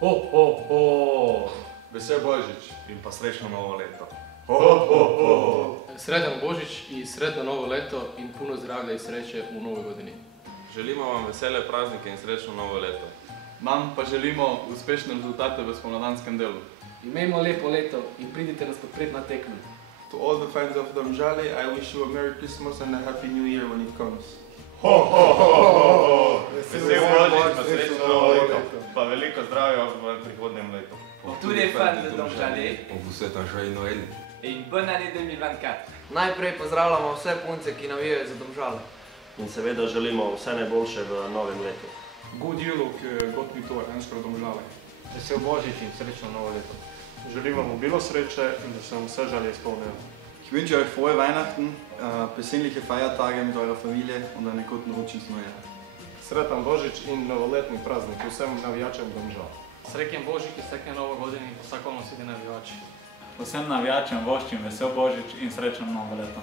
Ho, ho, ho! Vesel Božič in pa srečno novo leto. Ho, ho, ho! Sretan Božić i sretno novo leto in puno zdravlja i sreće u novoj godini. Želimo vam vesele praznike in srečno novo leto. Nam pa želimo uspešne rezultate v spomladanskem delu. Imejmo lepo leto in pridite nas podpret na tekme. To all the fans of Domžale, I wish you a Merry Christmas and a Happy New Year when it comes. Ho, ho, ho, ho! Vesel Božič, pa srečno novo leto. Pa veliko zdravja v prihodnjem letu. Pour tous les fans de Domžale, On vous souhaite un joyeux Noël. et une bonne année 2024. Najprej pozdravljamo vse punce, ki navijajo za Domžale. In seveda želimo vse najboljše v novem letu. God jul och gott nytt år, önskar Domžale. Vesel Božić in srečno novo leto. Želim vam obilo sreče in da se vam vse želje izpolnijo. Ich wünsche euch frohe Weihnachten, besinnliche Feiertage mit eurer Familie und einen guten Rutsch ins neue Jahr. Sretan Božić in novoletni praznik vsem navijačem Domžal. Srećen Božić i sretna nova godina i vsakom nositi navijači. Vsem navijačem voščim vesel Božić in srečno novo leto.